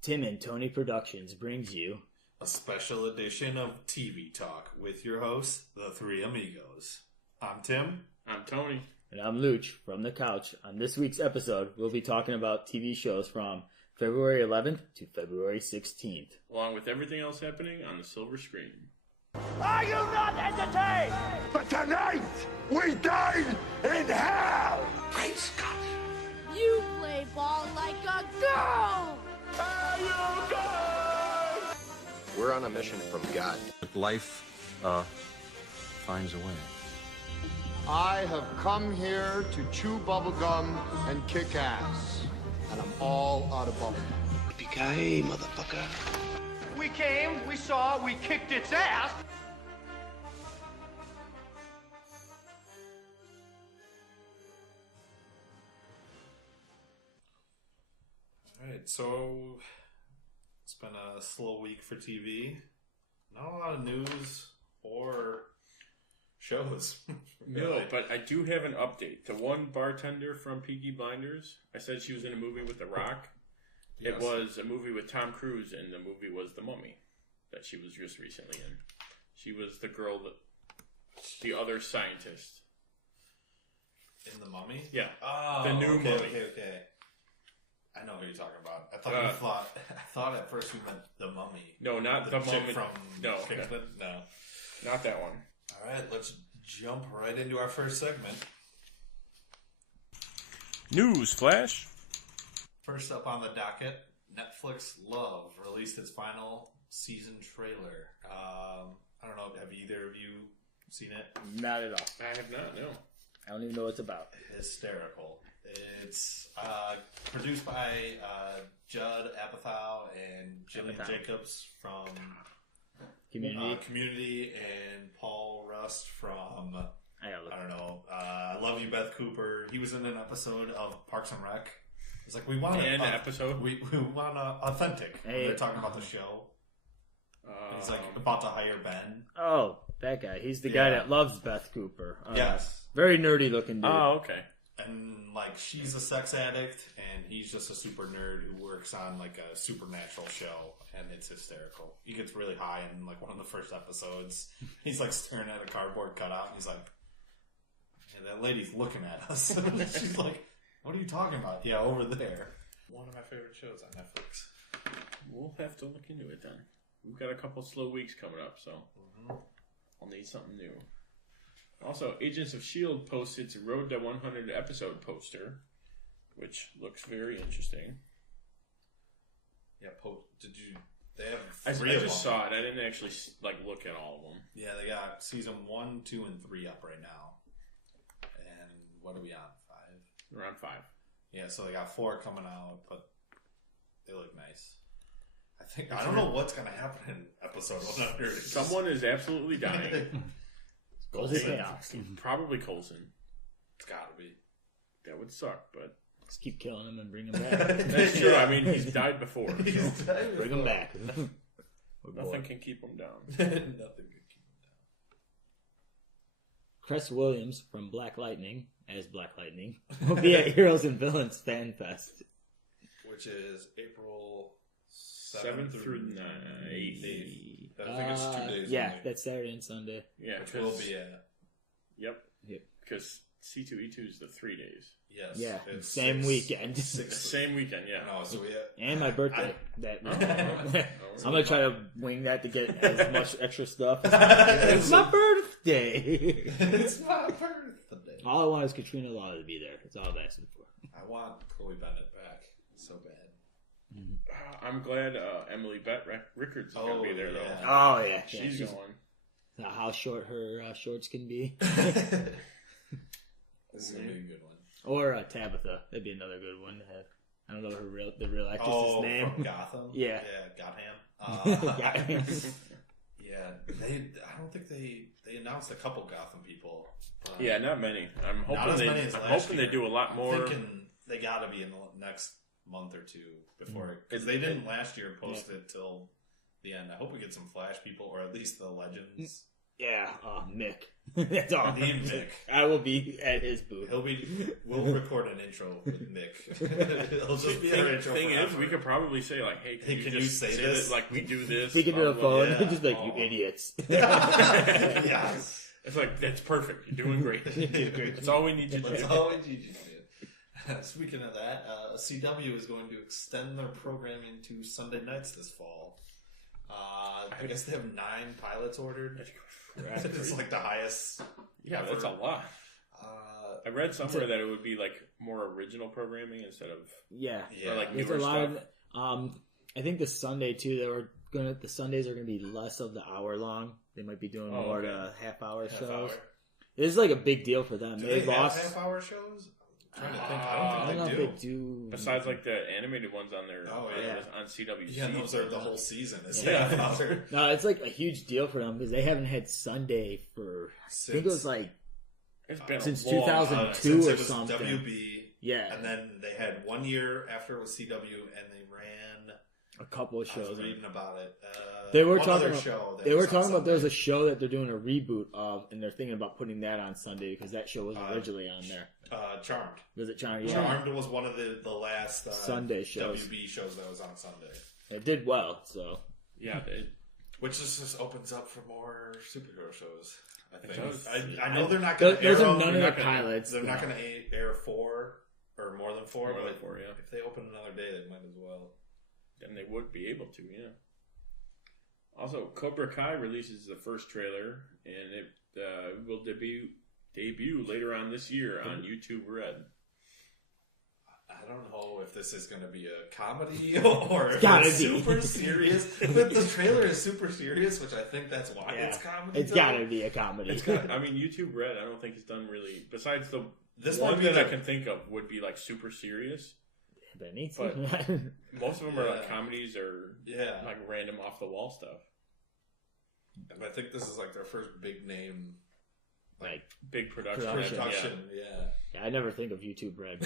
Tim and Tony Productions brings you a special edition of TV Talk with your hosts, the Three Amigos. I'm Tim. I'm Tony. And I'm Luch from the couch. On this week's episode, we'll be talking about TV shows from February 11th to February 16th. Along with everything else happening on the silver screen. Are you not entertained? But tonight, we dine in hell! Great Scott! You play ball like a girl! Are you good? We're on a mission from God. Life, finds a way. I have come here to chew bubblegum and kick ass. And I'm all out of bubblegum. Yippee-ki-yay, motherfucker. We came, we saw, we kicked its ass. Alright, so it's been a slow week for TV. Not a lot of news or shows. No, but I do have an update. The one bartender from Peaky Blinders, I said she was in a movie with The Rock. Yes. It was a movie with Tom Cruise, and the movie was The Mummy that she was just recently in. She was the girl the other scientist. In The Mummy? Yeah. Oh, the new Mummy. Okay. I know who you're talking about. I thought at first you meant The Mummy. No, not the chick Mummy. from No. Kingsman? No. Not that one. Alright, let's jump right into our first segment. News Flash. First up on the docket, Netflix Love released its final season trailer. I don't know, have either of you seen it? Not at all. I have not, no. I don't even know what it's about. Hysterical. It's produced by Judd Apatow and Jillian Jacobs from Community and Paul Rust from, I don't know, I Love You, Beth Cooper. He was in an episode of Parks and Rec. It's like, we want an episode. We want authentic. Hey. They're talking about the show. He's like about to hire Ben. Oh, that guy. He's the guy that loves Beth Cooper. Yes. Very nerdy looking dude. Oh, okay. And like, she's a sex addict, and he's just a super nerd who works on like a supernatural show, and it's hysterical. He gets really high in like one of the first episodes. He's like staring at a cardboard cutout, and he's like, "Hey, that lady's looking at us." She's like, "What are you talking about?" Yeah, over there. One of my favorite shows on Netflix. We'll have to look into it then. We've got a couple slow weeks coming up, so I'll need something new. Also, Agents of S.H.I.E.L.D. posted its Road to 100 episode poster, which looks very interesting. Yeah, did you? They have I three of just them. saw it. I didn't actually look at all of them. Yeah, they got season 1, 2, and 3 up right now. And what are we on? 5? We're on 5. Yeah, so they got 4 coming out, but they look nice. I don't know what's gonna happen in episode 100. Someone is absolutely dying. Probably Coulson. It's gotta be. That would suck, but Just keep killing him and bring him back. that's true. I mean, he's died before. So Bring him back. nothing can keep him down. Nothing could keep him down. Cress Williams from Black Lightning, as Black Lightning, will be at Heroes and Villains Fan Fest. Which is April 7th through 9th. I think it's 2 days. Yeah, only. that's Saturday and Sunday. Yeah, Which will be at. Yep. Because C2E2 is the 3 days. Yes. Yeah, it's same weekend. Same weekend, yeah. No, so we And my birthday. Oh. I'm going to try to wing that to get as much extra stuff. It's my birthday. It's my birthday. All I want is Katrina Law to be there. That's all I'm asking for. I want Chloe Bennett back so bad. I'm glad Emily Rickards is going to be there, though. Oh, yeah. She's going. How short her shorts can be. This is going to be a good one. Or Tabitha. That'd be another good one to have. I don't know the real actress's name. From Gotham? Yeah. Gotham. Gotham. Yeah, I don't think they announced a couple Gotham people. Yeah, not many. I'm hoping they do a lot more. I'm thinking they got to be in the next month or two before, because they didn't last year post it till the end. I hope we get some Flash people, or at least the Legends. Yeah, Mick. That's all. Need Mick. I will be at his booth. We'll record an intro with Mick. It'll just be our intro. Thing forever. is, we could probably say like, "Hey, can you say this? Like we do this." We can do a phone. Yeah. Just like, you idiots. Yes. It's like that's perfect. You're doing great. That's all we need you to do. That's all we need you to do. Speaking of that, CW is going to extend their programming to Sunday nights this fall. I guess they have 9 pilots ordered. It's like the highest. Yeah, ever. that's a lot. I read somewhere that it would be like more original programming instead of Yeah. or like There's newer a lot stuff. of. I think the Sunday too. The Sundays are gonna be less of the hour long. They might be doing more to half-hour shows. This is like a big deal for them. Do they have half-hour shows? I'm trying to think. I don't think they do. Besides, like the animated ones on their on CWC. Yeah, those are the whole season. No, it's like a huge deal for them because they haven't had Sunday for I think it was like it's been since a long 2002 since or it was something. WB, yeah, and then they had 1 year after it was CW, and they ran a couple of shows. I was reading about it. They were one talking other about, show. They were talking about there's a show that they're doing a reboot of, and they're thinking about putting that on Sunday because that show was originally on there. Charmed. Was it Charmed? Yeah. Charmed was one of the last Sunday shows. WB shows that was on Sunday. It did well, so yeah. Which just opens up for more superhero shows. I think. does. I know they're not going to air. Those are none of the pilots. They're not going to air 4 or more than 4. More than but 4, yeah. If they open another day, they might as well. Then they would be able to, yeah. Also, Cobra Kai releases the first trailer, and it will debut later on this year on YouTube Red. I don't know if this is going to be a comedy or if it's it's super serious. But the trailer is super serious, which I think that's why it's comedy. It's got to be a comedy. I mean, YouTube Red, I don't think it's done really. Besides this one that I can think of would be like super serious. But most of them are like comedies or like random off the wall stuff. And I think this is like their first big name, like big production. Yeah. I never think of YouTube Red.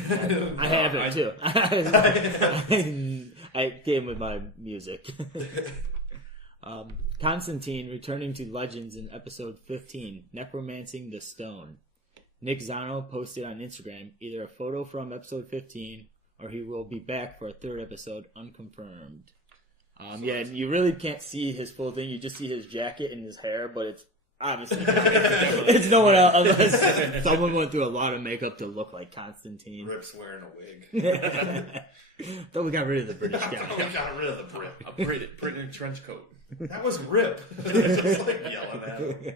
I have it too. I came with my music. Constantine returning to Legends in episode 15, Necromancing the Stone. Nick Zano posted on Instagram either a photo from episode 15 or he will be back for a 3rd episode, unconfirmed. Yeah, and you really can't see his full thing. You just see his jacket and his hair, but it's obviously it's no one else unless someone went through a lot of makeup to look like Constantine. Rip's wearing a wig. Thought we got rid of the British guy. We got rid of the Brit. A Brit in a trench coat. That was Rip. Just like yelling at him.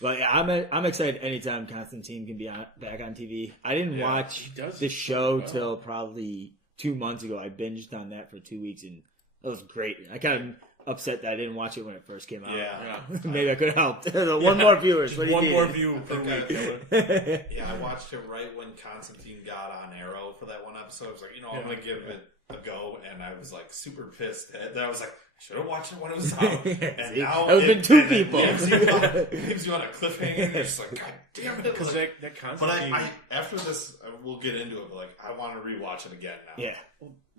But yeah, I'm excited anytime Constantine can be back on TV. I didn't watch the show till probably 2 months ago. I binged on that for 2 weeks, and that was great. I kind of upset that I didn't watch it when it first came out. Yeah. Maybe I could have helped. One more viewers. One more view per week. Yeah, I watched it right when Constantine got on Arrow for that one episode. I was like, I'm going to give it a go, and I was like super pissed. And I was like, I should have watched it when it was out. And now it's been 2 people. It leaves you on a cliffhanger. And you're just like, God damn it! Because that Constantine. But I after this, we'll get into it. But like, I want to rewatch it again now. Yeah.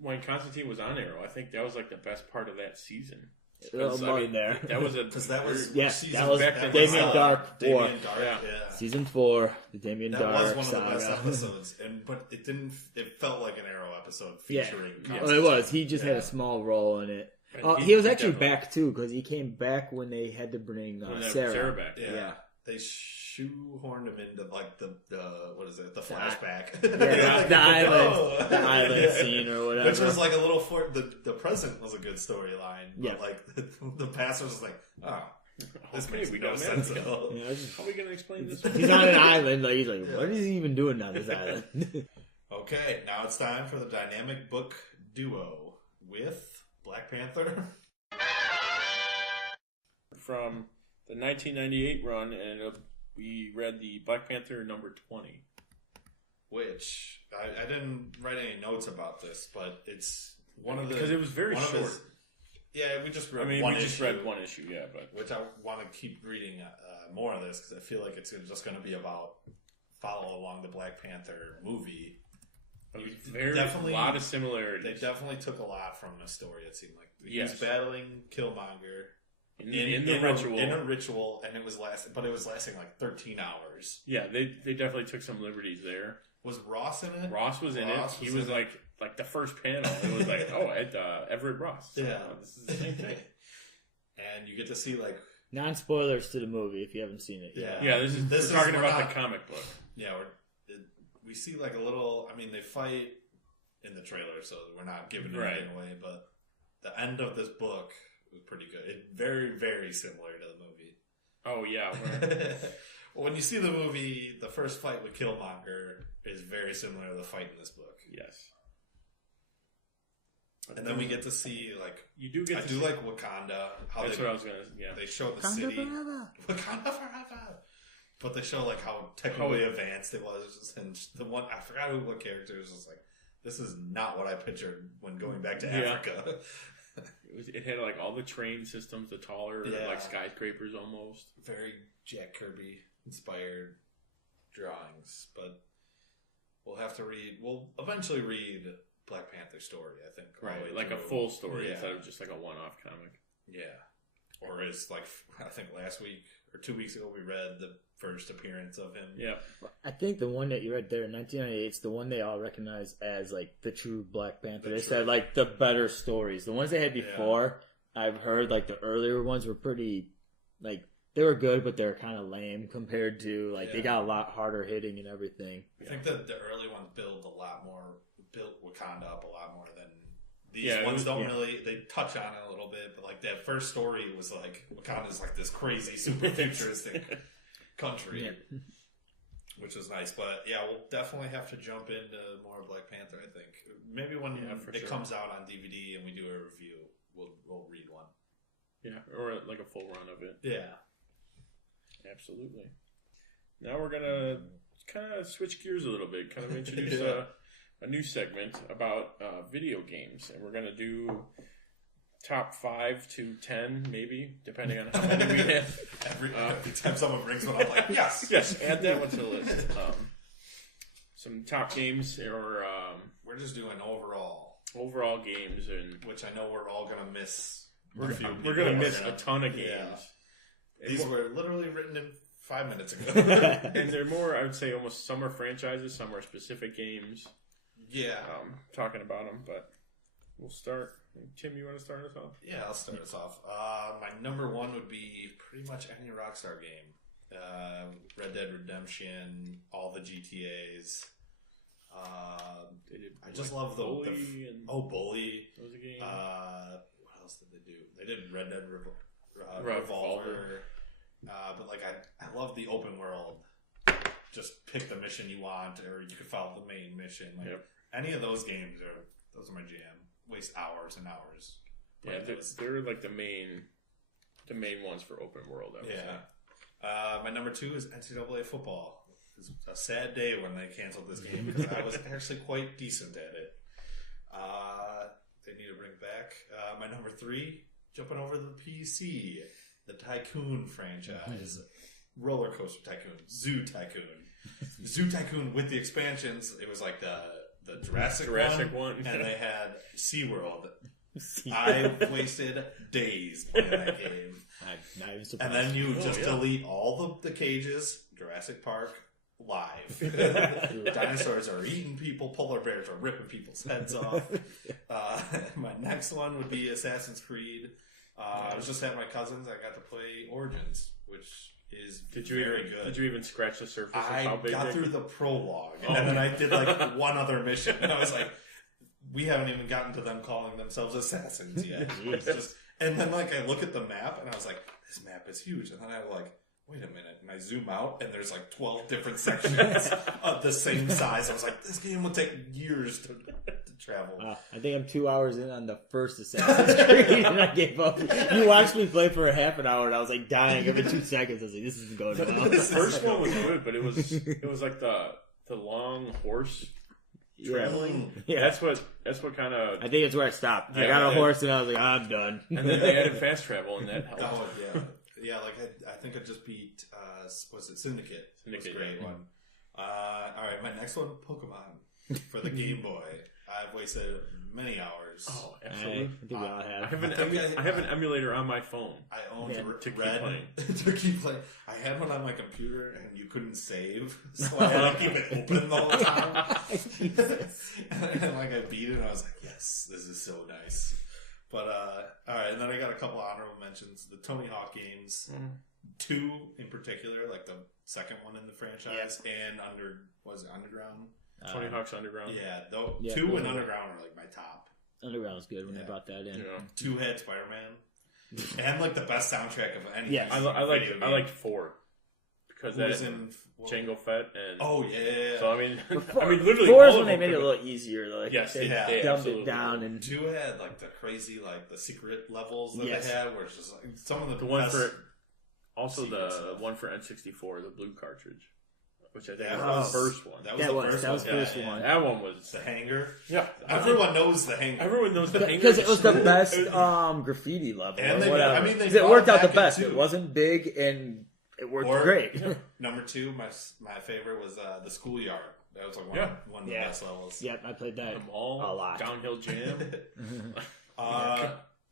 When Constantine was on Arrow, I think that was like the best part of that season. There. That was because that was that was Damien Dark 4. Damien Dark, Season 4, the Damien Dark That was one saga. of the best episodes, but it didn't. It felt like an Arrow episode featuring. Well, it was. He just had a small role in it. He was actually back too because he came back when they had to bring Sarah back. Yeah. They shoehorned him into like the what is it? The flashback. The island scene or whatever. Which was like a little the present was a good storyline. But like the past was like, this makes no sense at all. How are we gonna explain this? He's on an island. Like he's like, what is he even doing on this island? Okay, now it's time for the dynamic book duo with Black Panther. From the 1998 run, and we read the Black Panther number 20. Which, I didn't write any notes about this, but it's one of the... Because it was very short. We just read read one issue, yeah. But which I want to keep reading more of this, because I feel like it's just going to be about follow along the Black Panther movie. A lot of similarities. They definitely took a lot from the story, it seemed like. He's battling Killmonger. in the ritual. In a ritual, and it was lasting like 13 hours. Yeah, they definitely took some liberties there. Was Ross in it? Ross was in it. He was like the first panel. It was like, Everett Ross. So, yeah, this is the same thing. And you get to see like non-spoilers to the movie if you haven't seen it. Yeah. This is talking about the comic book. Yeah, we see like a little. I mean, they fight in the trailer, so we're not giving anything away. But the end of this book was pretty good. It's very, very similar to the movie. Oh yeah. When you see the movie, the first fight with Killmonger is very similar to the fight in this book. Yes. And then we get to see like you do get. I do like Wakanda. That's what I was gonna. Yeah. They show the Wakanda city. forever. Wakanda forever. But they show like how technically advanced it was, and the one I forgot what character was just like. This is not what I pictured when going back to Africa. It had like all the train systems, the taller like skyscrapers almost. Very Jack Kirby inspired drawings, but we'll have to read. We'll eventually read Black Panther's story. I think Like a full story instead of just like a one-off comic. Yeah, or is like I think last week or 2 weeks ago we read the first appearance of him. Yeah, I think the one that you read there in 1998 is the one they all recognize as like the true Black Panther. They said like the better stories. The ones they had before, I've heard like the earlier ones were pretty like they were good, but they're kind of lame compared to like they got a lot harder hitting and everything. I think that the early ones built Wakanda up a lot more than these ones don't really. They touch on it a little bit, but like that first story was like Wakanda's like this crazy super futuristic country, which is nice. But yeah, we'll definitely have to jump into more Black Panther. I think maybe when it comes out on DVD and we do a review, we'll read one. Yeah, or like a full run of it. Yeah, absolutely. Now we're gonna kind of switch gears a little bit, kind of introduce a new segment about video games, and we're gonna do top 5 to 10, maybe, depending on how many we have. Every time someone brings one, I'm like, yes, add that one to the list. Some top games, or we're just doing overall games, and which I know we're all gonna miss. We're gonna miss a ton of games. Yeah. These were literally written in 5 minutes ago, and they're more, I would say, almost some are franchises, some are specific games. Yeah, talking about them, but we'll start. Tim, you want to start us off? Yeah, I'll start us off. My number 1 would be pretty much any Rockstar game. Red Dead Redemption, all the GTAs. I just love the Bully. That was a game. What else did they do? They did Red Dead Revolver. But like I love the open world. Just pick the mission you want, or you can follow the main mission. Like any of those games those are my jam. Waste hours and hours. Yeah, they're like the main ones for open world. I would say. My number 2 is NCAA football. It's a sad day when they canceled this game because I was actually quite decent at it. They need to bring it back. My number 3, jumping over to the PC, the Tycoon franchise. Roller Coaster Tycoon, Zoo Tycoon with the expansions. It was like the Jurassic one, and they had SeaWorld. I wasted days playing that game. I'm not even surprised. And then you delete all the cages. Jurassic Park live. Dinosaurs are eating people. Polar bears are ripping people's heads off. My next one would be Assassin's Creed. I was just at my cousin's. I got to play Origins, which is very good. Did you even scratch the surface of I how big got through the prologue, and then I did like one other mission, and I was like, we haven't even gotten to them calling themselves assassins yet. It's just, and then like I look at the map, and I was like, this map is huge, and then I was like, wait a minute, and I zoom out, and there's like 12 different sections of the same size. I was like, this game will take years to travel. I think I'm 2 hours in on the first Assassin's Creed, and I gave up. You watched me play for a half an hour, and I was like dying every 2 seconds. I was like, this isn't going well. The first one was good, but it was like the long horse traveling. Yeah, that's what kind of. I think it's where I stopped. I got a horse, and I was like, I'm done. And then they added fast travel, and that helped. Oh yeah. Like I think I just beat was it Syndicate? Syndicate was a great one. All right, my next one, Pokemon for the Game Boy. I've wasted many hours. Oh, absolutely. I think we all have. I have an emulator on my phone. I owned to keep Red playing. to keep playing. I had one on my computer, and you couldn't save, so I had to keep it open the whole time. And like I beat it, and I was like, "Yes, this is so nice." But all right, and then I got a couple honorable mentions: the Tony Hawk games, 2 in particular, like the second one in the franchise, and Underground? Tony Hawk's Underground. Yeah, 2 and Underground are like my top. Underground was good when they brought that in. Yeah. 2 had Spider-Man, and like the best soundtrack of any. Yeah, I liked 4 because that was in Jango Fett and So I mean literally 4 is when they made it a little easier. Like, yes, they they dumbed it down, and 2 had like the crazy the secret levels that they had, where it's just like some of the one for the one for N64, the blue cartridge. Which I think was the first one. That was the first one. That one was the hanger. Yeah, everyone knows the hanger. Everyone knows the hanger because it was the best graffiti level. And or whatever. They it worked out the best. It wasn't big and it worked great. Number 2, my favorite was the schoolyard. That was like one of the best levels. Yep, I played that a lot. Downhill jam.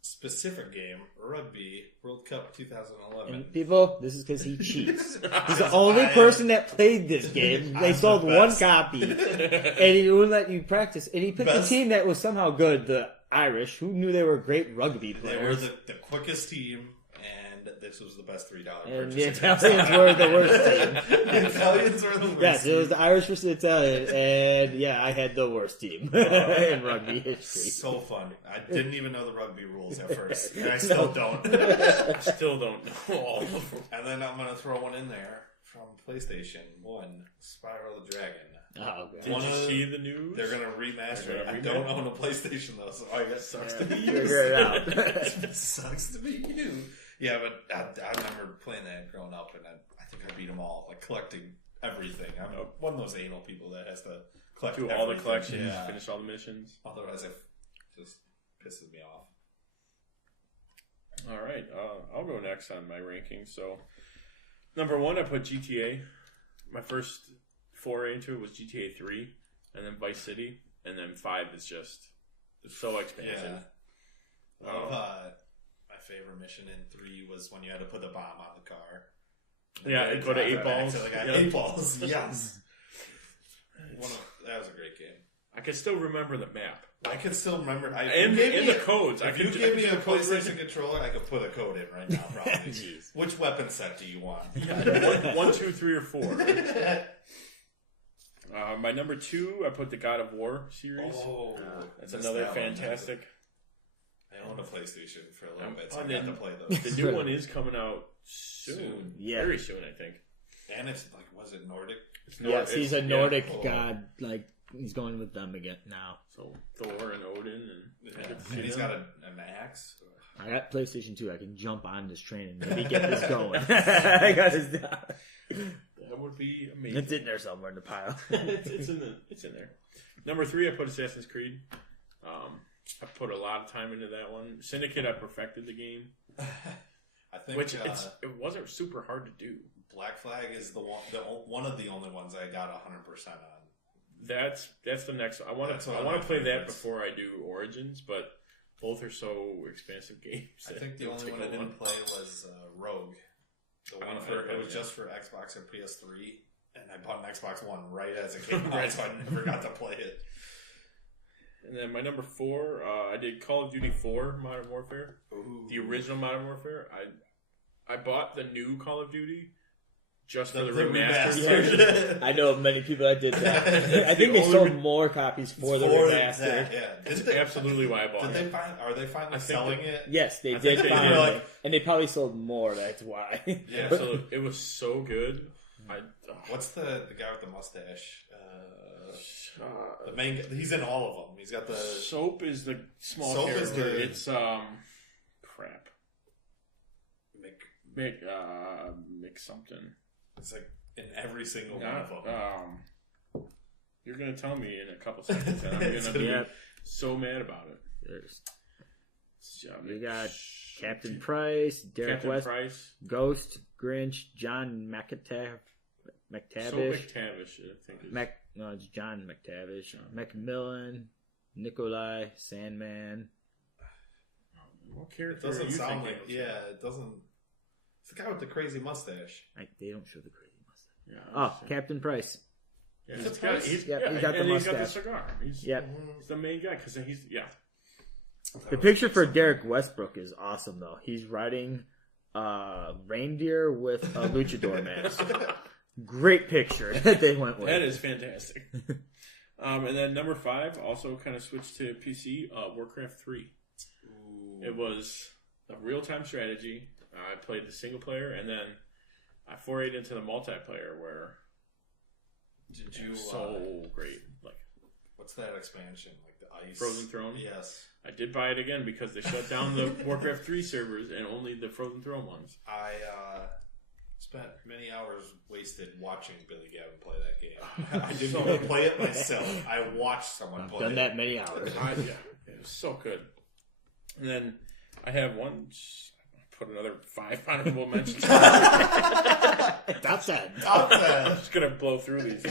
Specific game, Rugby World Cup 2011. And people, this is because he cheats. He's the only person that played this game. They sold one copy, and he wouldn't let you practice. And he picked a team that was somehow good, the Irish, who knew they were great rugby players. They were the quickest team, and this was the best $3 purchase. And the Italians were the worst team. The Italians were the worst. Yes, it was the Irish versus the Italian, and I had the worst team in rugby history. So fun. I didn't even know the rugby rules at first, and I still don't. I still don't know all of them. And then I'm going to throw one in there from PlayStation 1, Spyro the Dragon. Oh, God. Did you see the news? They're going to remaster it. I don't own a PlayStation, though, so I guess sucks to be you. Figure it out. It sucks to be you. Yeah, but I remember playing that growing up, and I think I beat them all, like collecting everything. I'm one of those anal people that has to collect all the collections, finish all the missions. Otherwise, it just pisses me off. All right, I'll go next on my rankings. So, number 1, I put GTA. My first foray into it was GTA 3, and then Vice City, and then 5 is just so expansive. Yeah. My favorite mission in 3 was when you had to put the bomb on the car. Yeah, go to 8 balls. So 8 balls, yes. That was a great game. I can still remember the map. I can still remember. And the codes. If you gave me a PlayStation controller, I could put a code in right now, probably. Which weapon set do you want? 1, 2, 3, or 4. My number 2, I put the God of War series. Oh, that's another fantastic. I owned a PlayStation for a little bit, so I got to play those. The new one is coming out soon. Yeah. Very soon, I think. And it's like, was it Nordic? Yes, he's a Nordic god. Like, he's going with them again now. So Thor and Odin, and he's got an axe. I got PlayStation 2. I can jump on this train and maybe get this going. I got this down. That would be amazing. It's in there somewhere in the pile. it's in there. Number 3, I put Assassin's Creed. I put a lot of time into that one. Syndicate, I perfected the game. I think it wasn't super hard to do. Black Flag is one of the only ones I got 100% on. That's the next one. I want to play that before I do Origins, but both are so expansive games. I think the only one I didn't play was Rogue. It was just for Xbox and PS3, and I bought an Xbox One right as it came out, so I never got to play it. And then my number 4, I did Call of Duty 4 Modern Warfare. Ooh. The original Modern Warfare. I bought the new Call of Duty just for the remastered version. I know many people that did that. I think they sold more copies for the remastered. That's absolutely why I bought it. Are they finally selling it? Yes, they did finally. And they probably sold more, that's why. Yeah, so it was so good. What's the guy with the mustache? The main guy, he's in all of them. He's got the Soap is the small character. It's crap. Mick something. It's like in every single one of them. You're gonna tell me in a couple seconds, and I'm gonna be so mad about it. We got Captain Price, Derek West, Ghost, Grinch, John McTavish. So McTavish, I think. No, it's John McTavish. Macmillan, Nikolai, Sandman. What It character doesn't are you sound thinking like. of? Yeah, it doesn't. It's the guy with the crazy mustache. They don't show the crazy mustache. Yeah, Oh, Captain Price. Yeah, Is he's it got, Price? he's, Yep, yeah, he's got the and he's got the mustache. cigar. He's the main guy because he's The picture for Derek Westbrook is awesome, though. He's riding a reindeer with a luchador mask. Great picture that they went with. That is fantastic. And then number 5 also kind of switched to PC. Warcraft 3. Ooh. It was a real-time strategy. I played the single player, and then I forayed into the multiplayer where Did you so great. Like, what's that expansion? Like the Ice Frozen Throne? Yes. I did buy it again because they shut down the Warcraft 3 servers and only the Frozen Throne ones. I spent many hours wasted watching Billy Gavin play that game. I didn't even play it myself. I watched someone play Done it. that many hours. It was so good. And then I have one. Put another 5 honorable mentions. Top 10. I'm just gonna blow through these.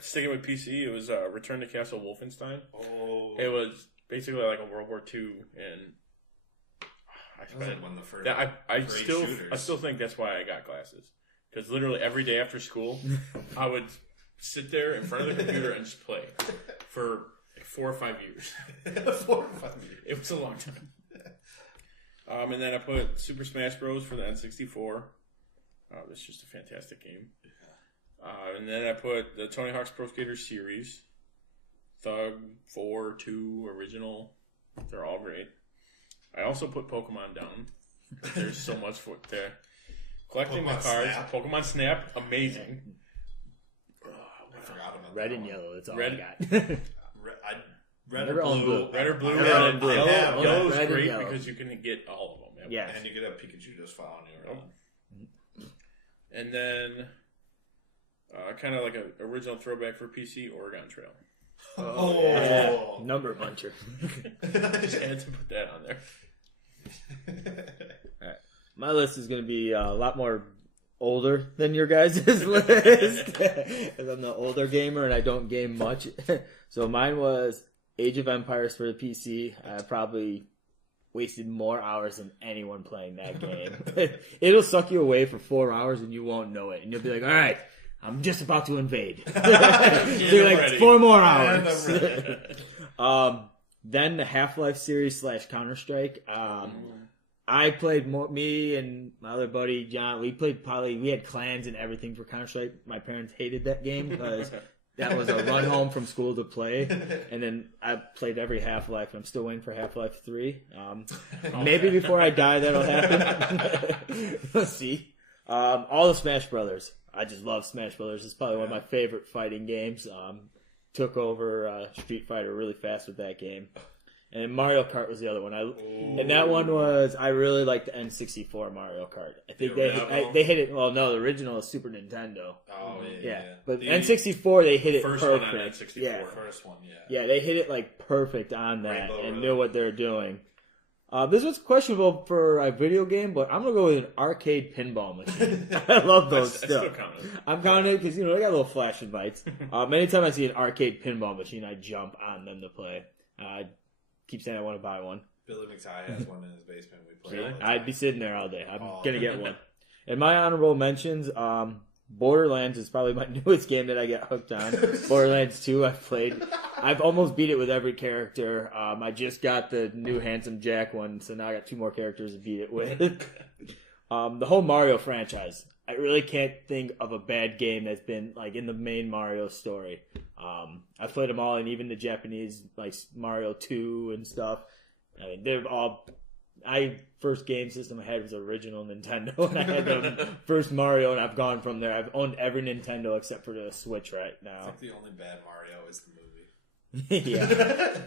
Sticking with PC, it was Return to Castle Wolfenstein. Oh, It was basically like a World War II, and that was one of the first. I still think that's why I got glasses, because literally every day after school, I would sit there in front of the computer and just play for like 4 or 5 years. 4 or 5 years. It was a long time. And then I put Super Smash Bros. For the N64. It's just a fantastic game. And then I put the Tony Hawk's Pro Skater series. Thug, 4, 2, original. They're all great. I also put Pokemon down. There's so much for there. Collecting Pokemon the cards. Snap. Pokemon Snap, amazing. I forgot about Red that and one. yellow, that's all Red- I got. Red Never or owned blue. blue. Red or blue. Red and blue. I have Yellow- Yellow's red and great yellow. because you can get all of them. Yeah. And you get a Pikachu just following you around. And then, kind of like an original throwback for PC, Oregon Trail. Oh. Number buncher. Just had to put that on there. Alright. My list is going to be a lot more older than your guys' list. Because I'm the older gamer and I don't game much. So mine was Age of Empires for the PC. I probably wasted more hours than anyone playing that game. It'll suck you away for 4 hours and you won't know it. And you'll be like, alright, I'm just about to invade. So you're like, ready. 4 more hours. Then the Half-Life series / Counter-Strike. I played more, me and my other buddy, John, we had clans and everything for Counter-Strike. My parents hated that game because that was a run home from school to play. And then I played every Half-Life. I'm still waiting for Half-Life 3. Maybe before I die that'll happen. Let's see. All the Smash Brothers. I just love Smash Brothers. It's probably one of my favorite fighting games. Took over Street Fighter really fast with that game. And then Mario Kart was the other one. And that one was, I really liked the N64 Mario Kart. I think they hit it, well, no, the original is Super Nintendo. Oh, Yeah. But N64, they hit it First perfect. one on N64. Yeah. First one, Yeah, they hit it like perfect on that Rainbow and Road. knew what they were doing. This was questionable for a video game, but I'm going to go with an arcade pinball machine. I love those I still. still count it. I'm counting it because, they got little flashing lights. Anytime I see an arcade pinball machine, I jump on them to play. Keep saying I want to buy one. Billy McTighe has one in his basement. We play Really? all the time. I'd be sitting there all day. I'm going to get one. And my honorable mentions, Borderlands is probably my newest game that I get hooked on. Borderlands 2 I've played. I've almost beat it with every character. I just got the new Handsome Jack one, so now I got 2 more characters to beat it with. The whole Mario franchise. I really can't think of a bad game that's been like in the main Mario story. I've played them all, and even the Japanese like Mario 2 and stuff. I mean, they're all. First game system I had was original Nintendo, and I had the first Mario, and I've gone from there. I've owned every Nintendo except for the Switch right I now. think the only bad Mario is the movie. Yeah,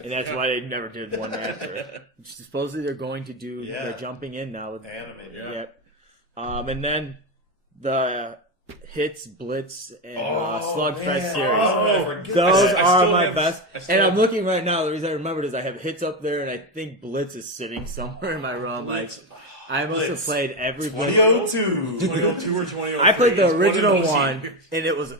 and that's why they never did one after. Supposedly they're going to do. Yeah. They're jumping in now with Animated. Yep. And then the Hits, Blitz, and Slugfest series. Those are my best. And I'm looking right now. The reason I remembered is I have Hits up there, and I think Blitz is sitting somewhere in my room. Blitz. Like I must have played every Blitz. 2002. 2002 or 2003. I played the It's one of original those one, years. and it was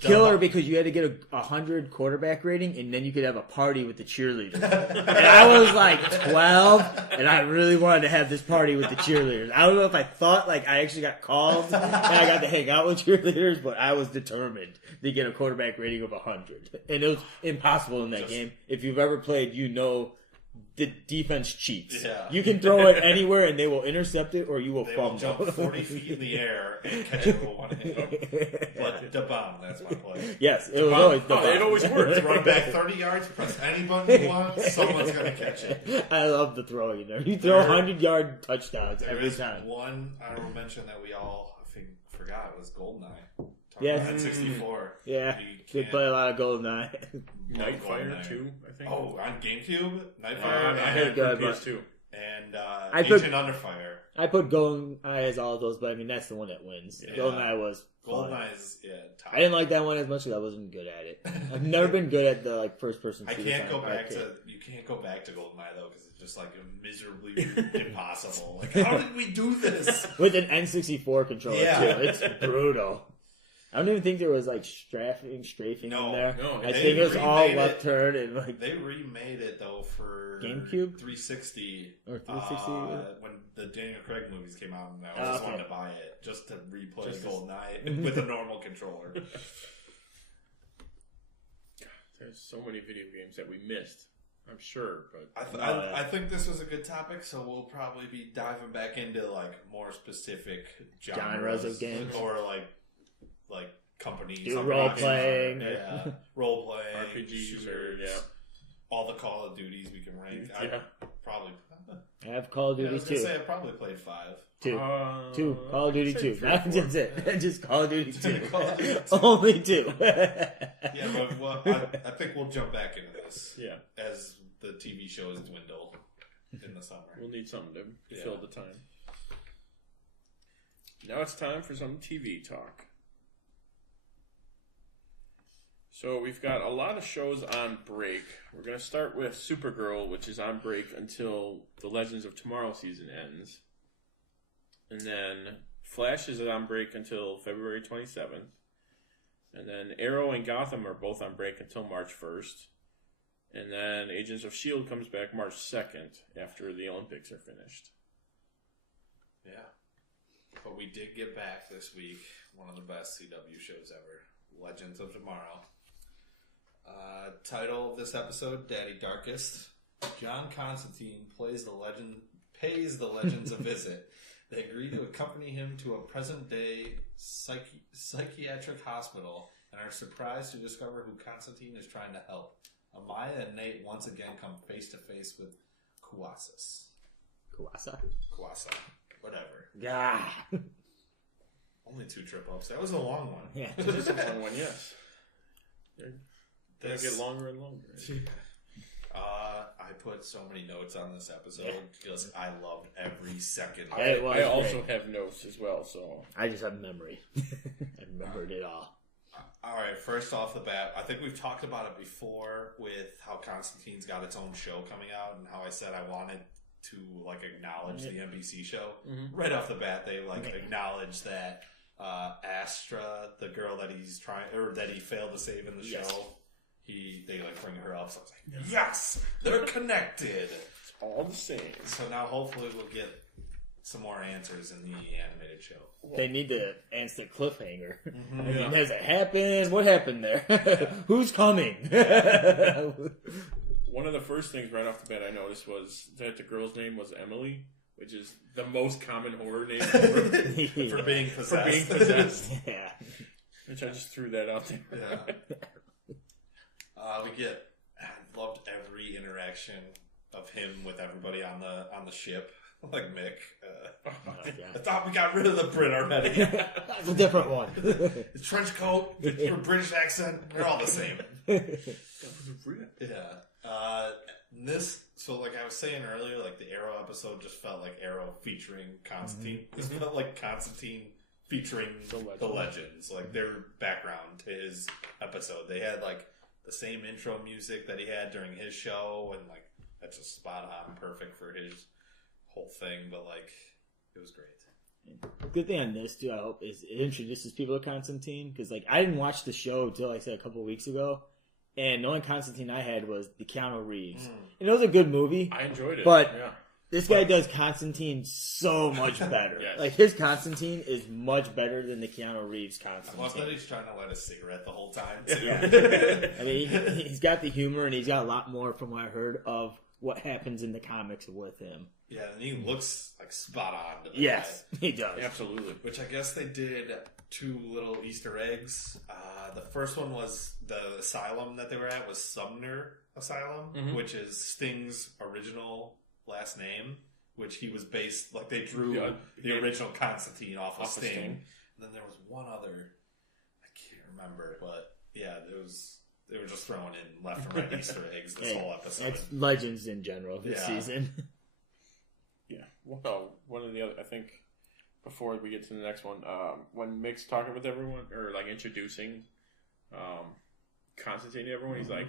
killer because you had to get a 100 quarterback rating, and then you could have a party with the cheerleaders. And I was like 12, and I really wanted to have this party with the cheerleaders. I don't know if I thought like I actually got called and I got to hang out with cheerleaders, but I was determined to get a quarterback rating of 100, and it was impossible in that game. If you've ever played, you know. The defense cheats. Yeah. You can throw it anywhere and they will intercept it or you will fumble. They will jump 40 feet in the air and catch it with one hand. But the bomb, that's my play. Yes, it was always the bomb. It always works. Run back 30 yards, press any button you want, someone's going to catch it. I love the throwing in there. You throw 100-yard touchdowns every time. One honorable mention that we all, I think, forgot was GoldenEye. Yes. N64. Yeah. We play a lot of GoldenEye. Nightfire 2, I think. Oh, on GameCube? Nightfire? I had it on PS2. And Agent Under Fire. I put GoldenEye as all of those, but I mean, that's the one that wins. Yeah. GoldenEye was fun. GoldenEye's, top. I didn't like that one as much as I wasn't good at it. I've never been good at the like first-person shooters. You can't go back to GoldenEye, though, because it's just like miserably impossible. Like, how did we do this? With an N64 controller, too. It's brutal. I don't even think there was like strafing in there. No, I think it was all left turn and like they remade it though for GameCube 360 or 360 when the Daniel Craig movies came out, and I just wanted to buy it just to replay GoldenEye with a normal controller. There's so many video games that we missed. I'm sure, but I think this was a good topic, so we'll probably be diving back into like more specific genres of games or like companies, do role playing, role playing, RPG shooters, all the Call of Duties we can rank. Probably. I have Call of Duty 2. I was gonna say I probably played 5. 2. Call of Duty 2. That's it. Just Call of Duty 2. Only 2. I think we'll jump back into this. Yeah. As the TV shows dwindle in the summer. We'll need something to fill the time. Now it's time for some TV talk. So we've got a lot of shows on break. We're going to start with Supergirl, which is on break until the Legends of Tomorrow season ends. And then Flash is on break until February 27th. And then Arrow and Gotham are both on break until March 1st. And then Agents of S.H.I.E.L.D. comes back March 2nd after the Olympics are finished. Yeah. But we did get back this week one of the best CW shows ever, Legends of Tomorrow. Title of this episode, Daddy Darkest. John Constantine pays the Legends a visit. They agree to accompany him to a present-day psychiatric hospital and are surprised to discover who Constantine is trying to help. Amaya and Nate once again come face-to-face with Kuasa. Whatever. Yeah. Only 2 trip-ups. That was a long one. Yeah. It is a long one, yes. They get longer and longer. I put so many notes on this episode because I loved every second. I also have notes as well, so I just have memory. I remembered it all. All right, first off the bat, I think we've talked about it before with how Constantine's got its own show coming out and how I said I wanted to like acknowledge the NBC show. Mm-hmm. Right off the bat, they acknowledge that Astra, the girl that that he failed to save in the show, they bring her up. So I was like, yes, they're connected. It's all the same. So now hopefully we'll get some more answers in the animated show. They need to answer the cliffhanger. Mm-hmm. I mean, has it happened? What happened there? Who's coming? One of the first things right off the bat I noticed was that the girl's name was Emily, which is the most common horror name for being possessed. Yeah. Which I just threw that out there. Yeah. I loved every interaction of him with everybody on the ship. Like Mick. I thought we got rid of the Brit already. That's a different one. His trench coat, your British accent, they're all the same. Yeah. So like I was saying earlier, like the Arrow episode just felt like Arrow featuring Constantine. Mm-hmm. This felt like Constantine featuring the Legends, like their background to his episode. They had like the same intro music that he had during his show, and like that's just spot on, perfect for his whole thing. But like, it was great. Good thing on this too, I hope, is it introduces people to Constantine, because like I didn't watch the show until like I said a couple of weeks ago, and the only Constantine I had was the Keanu Reeves, and it was a good movie. I enjoyed it, but yeah. This guy does Constantine so much better. Yes. Like his Constantine is much better than the Keanu Reeves Constantine. I love that he's trying to light a cigarette the whole time too. Yeah. I mean, he's got the humor, and he's got a lot more, from what I heard, of what happens in the comics with him. Yeah, and he looks like spot on to the Yes, guy. he does. Absolutely. Which I guess they did 2 little Easter eggs. The first one was the asylum that they were at was Sumner Asylum, which is Sting's original last name, which he was based, like they drew the original Constantine off of Sting. And then there was one other, I can't remember, but yeah, they were just throwing in left and right Easter eggs this whole episode. It's legends in general this season. Yeah. Well, one of the other, I think, before we get to the next one, when Mick's talking with everyone, or like introducing Constantine to everyone, he's like,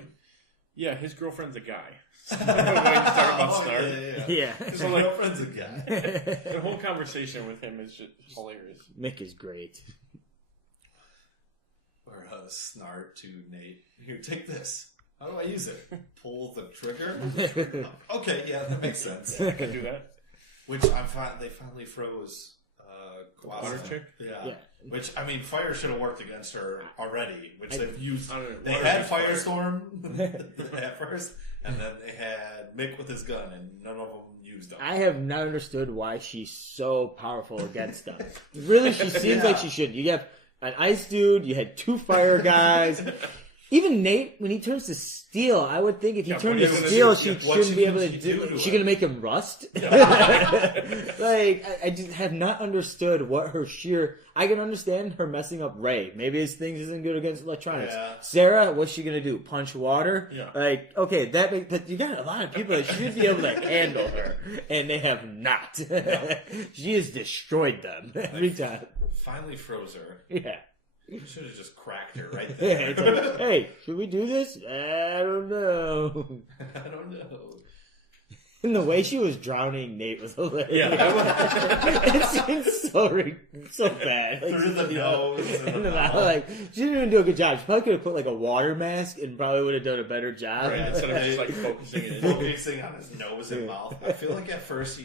yeah, his girlfriend's a guy. When he's talking about Snark. Yeah. His girlfriend's a guy. The whole conversation with him is just hilarious. Mick is great. Or Snart to Nate. Here, take this. How do I use it? Pull the trigger? Okay, yeah, that makes sense. I can do that. Which they finally froze the water chick? Yeah. Which, I mean, fire should have worked against her already. Which they've used. They Water had Firestorm at first, and then they had Mick with his gun, and none of them used them. I have not understood why she's so powerful against them. Really, she seems like she should. You have an ice dude, you had 2 fire guys. Even Nate, when he turns to steel, I would think if he turned to steel, she shouldn't be able to do it. Is she going to make him rust? Like, I just have not understood what her sheer... I can understand her messing up Ray. Maybe his things isn't good against electronics. Yeah. Sarah, what's she going to do? Punch water? Yeah. Like, okay, but you got a lot of people that should be able to handle her, and they have not. No. She has destroyed them every time. Finally froze her. Yeah. You should have just cracked her right there. Yeah, like, hey, should we do this? I don't know. I don't know. And the way she was drowning Nate was hilarious. Yeah, it seemed so bad. Like, through the nose and the mouth. Like, she didn't even do a good job. She probably could have put like a water mask and probably would have done a better job. Right, instead of just like focusing on his nose and mouth. I feel like at first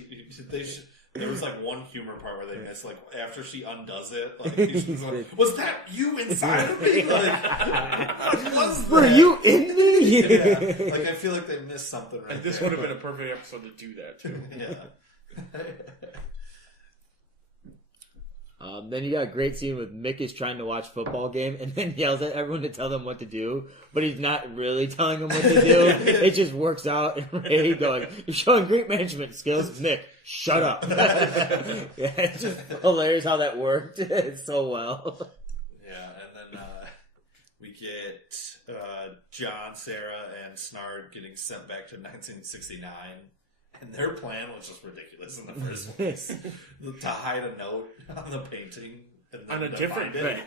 there was like one humor part where they missed, like after she undoes it, like he's like, "Was that you inside of me? Like, what was that? Were you in me?" Yeah. Like I feel like they missed something. Right. And this would have been a perfect episode to do that too. Yeah. Then you got a great scene with Mick is trying to watch a football game and then yells at everyone to tell them what to do, but he's not really telling them what to do. It just works out. And Ray going, "You're showing great management skills." Mick, shut up. Yeah, it's just hilarious how that worked. It's so well. Yeah, and then we get John, Sarah, and Snard getting sent back to 1969. And their plan was just ridiculous in the first place. To hide a note on the painting. On a different it.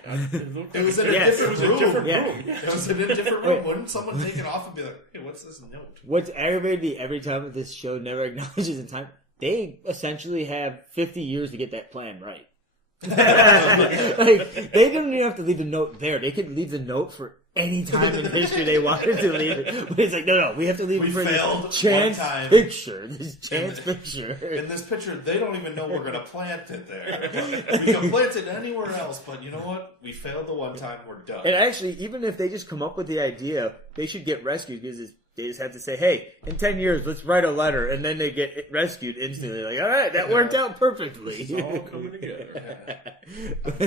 It was in a different room. It was in a different room. Wouldn't someone take it off and be like, "Hey, what's this note?" What's aggravated me every time this show never acknowledges in time, they essentially have 50 years to get that plan right. Like, they don't even have to leave the note there. They could leave the note for any time in history they wanted to leave it. But it's like, no, we have to leave it for this chance picture. This chance picture. In this picture, they don't even know we're going to plant it there. We can plant it anywhere else, but you know what? We failed the one time, we're done. And actually, even if they just come up with the idea, they should get rescued because they just have to say, "Hey, in 10 years, let's write a letter," and then they get rescued instantly. Like, all right, that worked out perfectly. It's all coming together.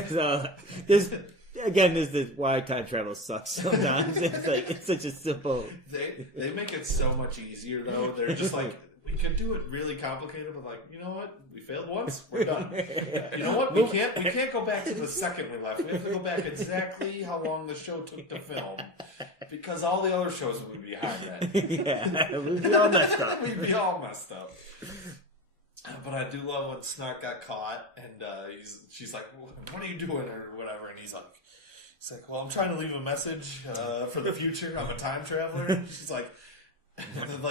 So, this is why time travel sucks sometimes. It's like, it's such a simple... They make it so much easier, though. They're just like, we could do it really complicated, but like, you know what? We failed once, we're done. You know what? We can't go back to the second we left. We have to go back exactly how long the show took to film. Because all the other shows would be behind that. Yeah, we'd be all messed up. We'd be all messed up. But I do love when Snark got caught, and she's like, "What are you doing?" or whatever, and he's like, "Well, I'm trying to leave a message for the future. I'm a time traveler." And she's like,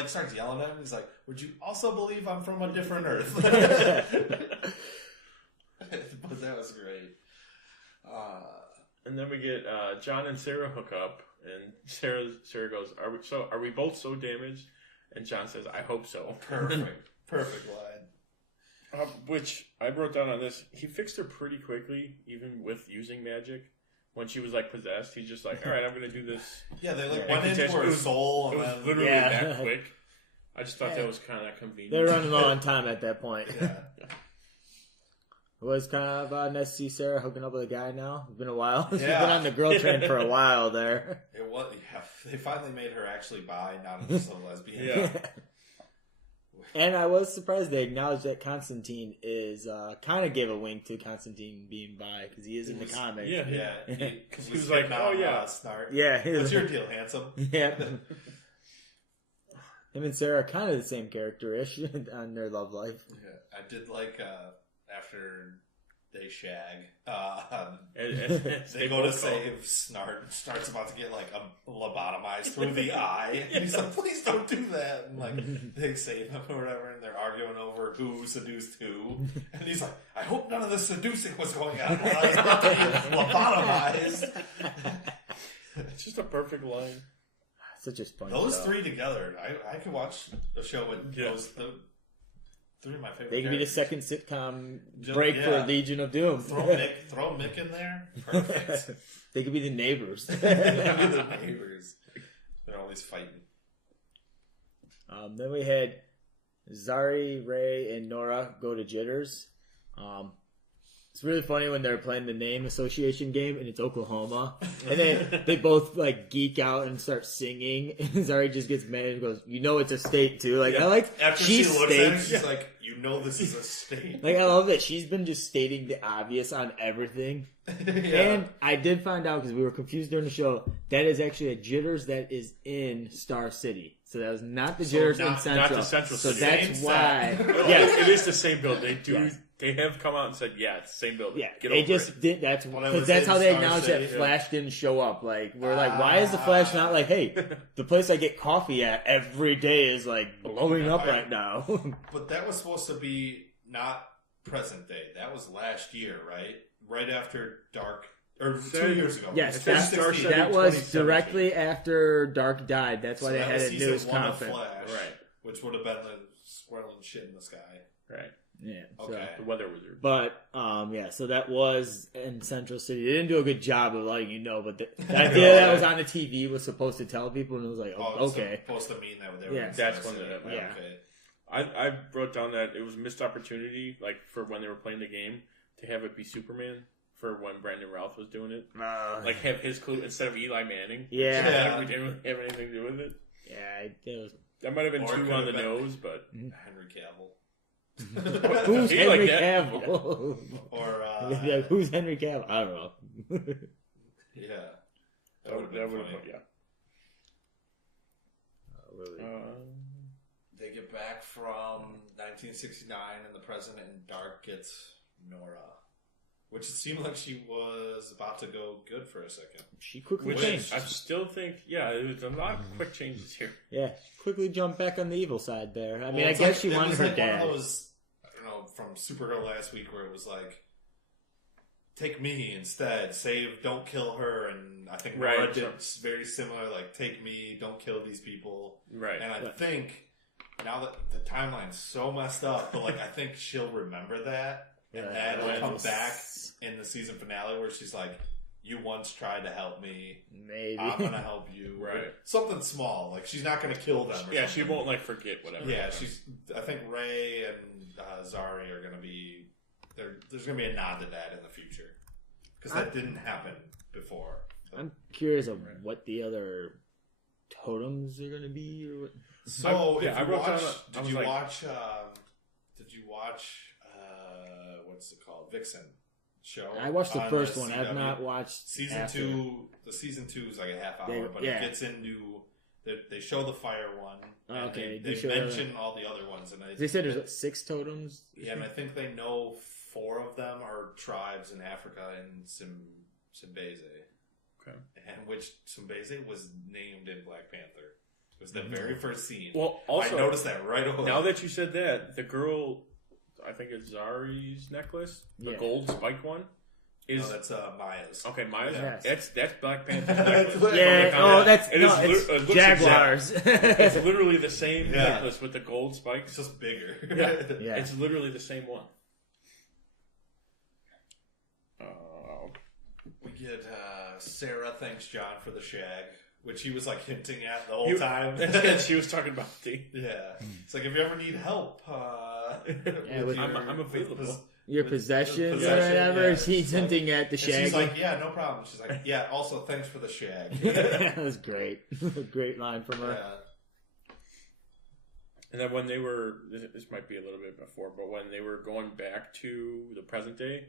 starts yelling at him. He's like, "Would you also believe I'm from a different Earth?" But that was great. And then we get John and Sarah hook up, and Sarah goes, "Are we both so damaged?" And John says, "I hope so." Perfect line. Which I wrote down on this. He fixed her pretty quickly, even with using magic. When she was like possessed, he's just like, "All right, I'm going to do this." Yeah, they like went into her soul. It was literally that quick. I just thought that was kind of convenient. They're running low on time at that point. Yeah. It was kind of nice to see Sarah hooking up with a guy now. It's been a while. She's Yeah. been on the girl train for a while there. It was. Yeah, they finally made her actually bi, not just a lesbian. Yeah. And I was surprised they acknowledged that Constantine is kind of gave a wink to Constantine being bi because he is in the comics. Yeah, Yeah, because he was like, "Oh yeah, Snart. Yeah. What's your deal, handsome?" Yeah. Him and Sarah are kind of the same character-ish on their love life. Yeah, I did like after they shag, they go to save Snart. Snart's about to get like a lobotomized through the eye, and he's like, "Please don't do that!" And like they save him or whatever, and they're arguing over who seduced who, and he's like, "I hope none of the seducing was going on while I was about to get lobotomized." it's just a perfect line." Such a sponge. Those three together, I could watch a show with those three of my favorite. They could be the characters. second sitcom break for Legion of Doom. Throw Mick in there. Perfect. They could be the neighbors. They could be the neighbors. They're always fighting. Then we had Zari, Ray, and Nora go to Jitters. It's really funny when they're playing the name association game and it's Oklahoma. And then they both like geek out and start singing. And Zari just gets mad and goes, "You know it's a state too." Like I like after she looks at it, she's like, "You know this is a state." Like I love that she's been just stating the obvious on everything. And I did find out because we were confused during the show that is actually a Jitters that is in Star City. So that was not the Jitters in Central. Not the Central so City. that's why. Yes, it is the same build. They do. Yes. They have come out and said, "Yeah, it's the same building." Yeah, Get they over just it. did. That's because that's how they acknowledged that Flash didn't show up. Like we're like, why is the Flash not like, hey, the place I get coffee at every day is like blowing up right now. But that was supposed to be not present day. That was last year, right? Right after Dark, or 2 years ago. Yes, That that was directly after Dark died. That's why So they that had was a season news 1 of conference. Flash, Right. Which would have been the swirling shit in the sky. Right. Yeah. Okay. The weather wizard. But yeah, so that was in Central City. They didn't do a good job of letting you know, but the idea that was on the TV was supposed to tell people, and it was like, Oh, it was okay. supposed to mean that they were Yeah. in That's Central when City. the- yeah. Okay. I wrote down that it was a missed opportunity, like for when they were playing the game, to have it be Superman for when Brandon Routh was doing it. Like have his clue instead of Eli Manning. Yeah. We didn't really have anything to do with it. Yeah, it was. That might have been Or it too could on have the been- nose, but Henry Cavill. Who's He Henry like that. Cavill? Or Yeah, who's Henry Cavill? I don't know. yeah. that would have been, yeah. They get back from 1969, and the president in Dark gets Nora, which it seemed like she was about to go good for a second. She quickly Which changed. I still think, yeah, there was a lot of quick changes here. Yeah, quickly jumped back on the evil side there. I mean, Well, I it's guess like- she it wanted was her like dad. One of those, I don't know, from Supergirl last week where it was like, take me instead, save, don't kill her, and I think Nora Right. did very similar, like, take me, don't kill these people. Right. And I think, now that the timeline's so messed up, but like, I think she'll remember that, and Yeah, that'll come it's- back in the season finale where she's like, you once tried to help me, Maybe. I'm gonna help you. Right. Something small, like she's not gonna kill them. Or Yeah, she something. won't like forget whatever. Yeah, I think Ray and Zari are going to be. There's going to be a nod to that in the future because that didn't happen before. So, I'm curious of what the other totems are going to be. Or what. so I if you wrote down watch, I did was you like- watch? Did you watch? What's it called? Vixen show. I watched the on first one. CW. I've not watched Season after. 2. The season 2 is like a half hour, but yeah. it gets into. They show the fire one. and Okay, they they show mention all the other ones, and They said there's what, 6 totems. yeah, and I think they know 4 of them are tribes in Africa and Simbese. Okay. And which Simbese was named in Black Panther. It was the very first scene. Well, also, I noticed that right away. now that you said that, the girl, I think it's Zari's necklace, the Yeah. gold spike one. No, that's Maya's. Okay, Maya's. Yes. That's Black Panther's necklace. Yeah. Oh, that's It no, is it's looks Jaguars. It's literally the same Yeah. necklace with the gold spikes. It's just bigger. Yeah. It's literally the same one. We get Sarah thanks John for the shag, which he was like hinting at the whole time. She was talking about the. Yeah, it's like if you ever need help, with I'm available. Your possessions or possession, whatever. yeah. She's hinting at the And shag. she's like, yeah, no problem. She's like, yeah, also thanks for the shag. That was great. Great line from her. Yeah. And then when they were, this might be a little bit before, but when they were going back to the present day,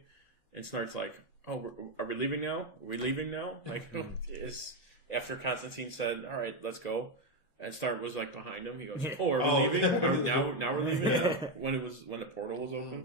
and Snart's like, "Oh, are we leaving now? Are we leaving now?" Like, is after Constantine said, "All right, let's go," and Snart was like behind him. He goes, "Oh, are we leaving? Now we're leaving." Yeah. When the portal was open.